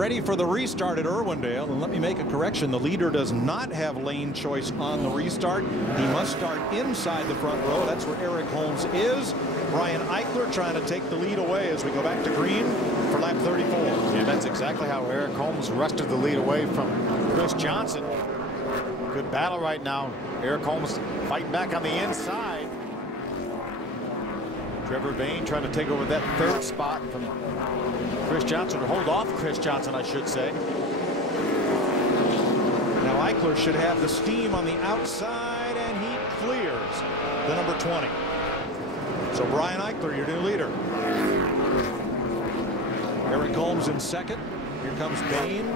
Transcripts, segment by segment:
ready for the restart at Irwindale. And let me make a correction. The leader does not have lane choice on the restart. He must start inside the front row. That's where Eric Holmes is. Brian Eichler trying to take the lead away as we go back to green for lap 34. Yeah, that's exactly how Eric Holmes wrested the lead away from Chris Johnson. Good battle right now. Eric Holmes fighting back on the inside. Trevor Bayne trying to take over that third spot from Chris Johnson, or hold off Chris Johnson, I should say. Now Eichler should have the steam on the outside, and he clears the number 20. So Brian Eichler, your new leader. Eric Holmes in second. Here comes Bayne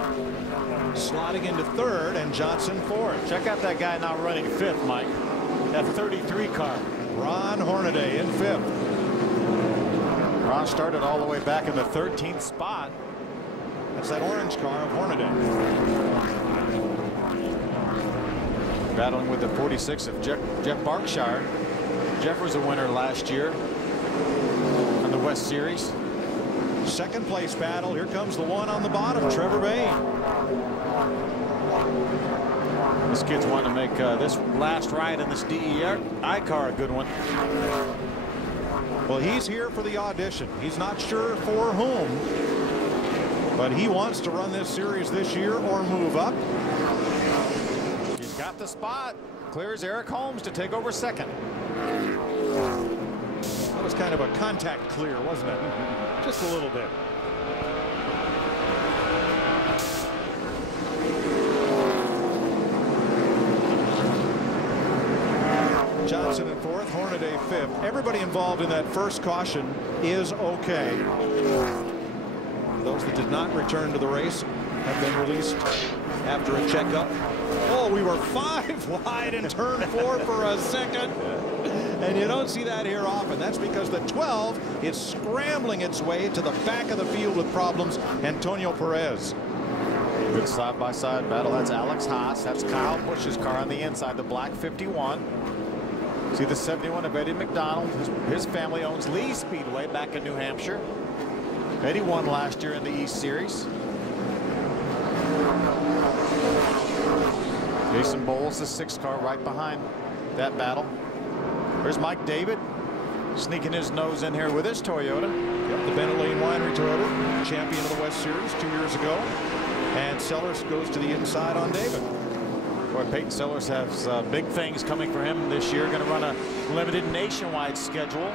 slotting into third, and Johnson fourth. Check out that guy now running fifth, Mike. That 33 car. Ron Hornaday in fifth. Ron started all the way back in the 13th spot. That's that orange car of Hornaday. Battling with the 46 of Jeff Barkshire. Jeff was a winner last year on the West Series. Second place battle. Here comes the one on the bottom, Trevor Bayne. This kid's wanting to make this last ride in this DEI car a good one. Well, he's here for the audition. He's not sure for whom, but he wants to run this series this year or move up. He's got the spot. Clears Eric Holmes to take over second. That was kind of a contact clear, wasn't it? Just a little bit. Johnson in fourth, Hornaday fifth. Everybody involved in that first caution is okay. Those that did not return to the race have been released after a checkup. Oh, we were 5 wide in turn 4 for a second. And you don't see that here often. That's because the 12 is scrambling its way to the back of the field with problems. Antonio Perez. Good side-by-side battle. That's Alex Haas. That's Kyle Busch's car on the inside, the black 51. See the 71 of Eddie McDonald. His family owns Lee Speedway back in New Hampshire. Eddie won last year in the East Series. Jason Bowles, the 6 car, right behind that battle. There's Mike David sneaking his nose in here with his Toyota. Yep, the Bennett Lane Winery Toyota, champion of the West Series 2 years ago. And Sellers goes to the inside on David. Boy, Peyton Sellers has big things coming for him this year. Going to run a limited nationwide schedule.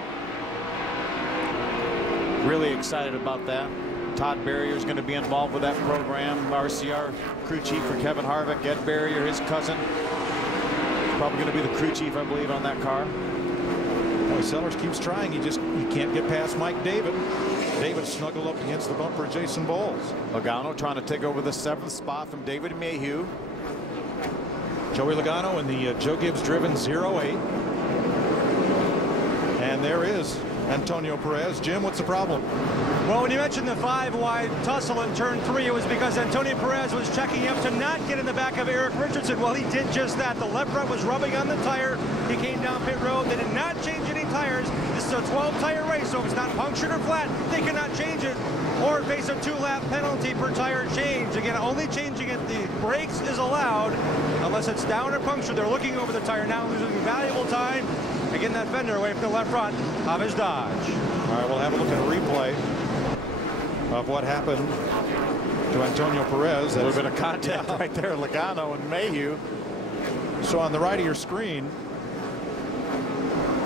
Really excited about that. Todd Barrier is going to be involved with that program. RCR crew chief for Kevin Harvick. Ed Barrier, his cousin, probably going to be the crew chief, I believe, on that car. Boy, Sellers keeps trying. He can't get past Mike David. David snuggled up against the bumper of Jason Bowles. Logano trying to take over the 7th spot from David Mayhew. Joey Logano in the Joe Gibbs driven 08. And there is Antonio Perez. Jim, what's the problem? Well, when you mentioned the 5 wide tussle in turn 3, it was because Antonio Perez was checking up to not get in the back of Eric Richardson. Well, he did just that. The left front was rubbing on the tire. He came down pit road. They did not change any tires. This is a 12-tire race, so if it's not punctured or flat, they cannot change it or face a 2-lap penalty per tire change. Again, only changing it, the brakes is allowed unless it's down or punctured. They're looking over the tire now, losing valuable time to get that fender away from the left front of his Dodge. All right, we'll have a look at a replay of what happened to Antonio Perez. A little bit of contact right there, Logano and Mayhew. So on the right of your screen,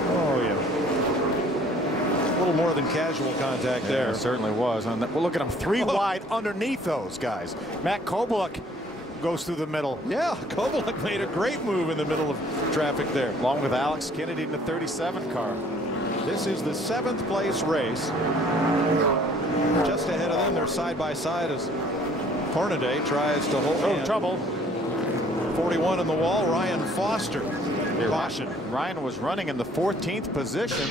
oh yeah, a little more than casual contact there. It certainly was. Well, look at him, 3 wide underneath those guys. Matt Kobluk goes through the middle. Yeah, Kobluk made a great move in the middle of traffic there. Along with Alex Kennedy in the 37 car. This is the 7th place race. Just ahead of them, they're side by side as Hornaday tries to hold. Oh, trouble. 41 on the wall, Ryan Foster. Caution. Ryan was running in the 14th position.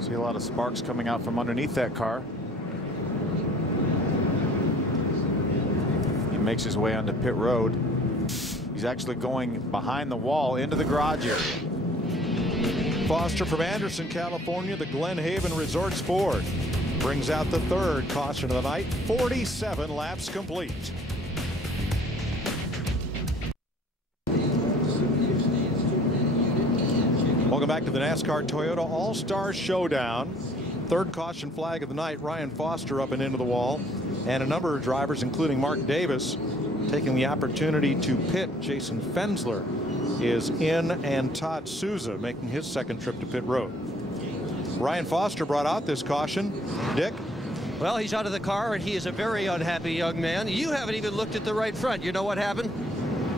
See a lot of sparks coming out from underneath that car. He makes his way onto pit road. He's actually going behind the wall into the garage area. Foster from Anderson, California, the Glen Haven Resorts Ford. brings out the third caution of the night. 47 laps complete. Welcome back to the NASCAR Toyota All-Star Showdown. Third caution flag of the night. Ryan Foster up and into the wall, and a number of drivers, including Mark Davis, taking the opportunity to pit. Jason Fensler is in, and Todd Souza making his second trip to pit road. Ryan Foster brought out this caution. Dick? Well, he's out of the car, and he is a very unhappy young man. You haven't even looked at the right front. You know what happened?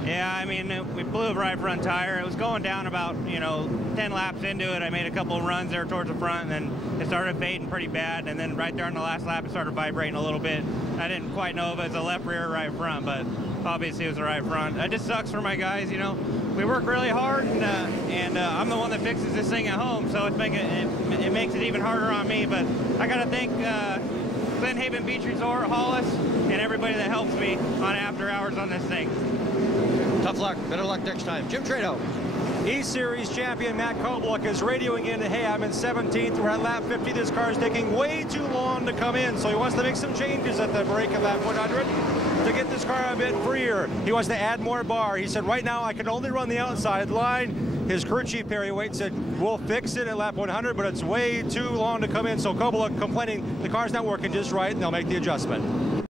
Yeah, I mean, we blew the right front tire. It was going down about, 10 laps into it. I made a couple of runs there towards the front, and then it started fading pretty bad. And then right there on the last lap, it started vibrating a little bit. I didn't quite know if it was a left rear or right front, but obviously it was the right front. It just sucks for my guys, We work really hard, and I'm the one that fixes this thing at home, so it makes it even harder on me. But I got to thank Glen Haven Beach Resort, Hollis, and everybody that helps me on after hours on this thing. Tough luck. Better luck next time. Jim Trado. E-Series champion Matt Kobluck is radioing in, hey, I'm in 17th. We're at lap 50. This car is taking way too long to come in, so he wants to make some changes at the break at lap 100 to get this car a bit freer. He wants to add more bar. He said, right now I can only run the outside line. His crew chief, Perry Waite, said, we'll fix it at lap 100, but it's way too long to come in. So Kobluck complaining the car's not working just right, and they'll make the adjustment.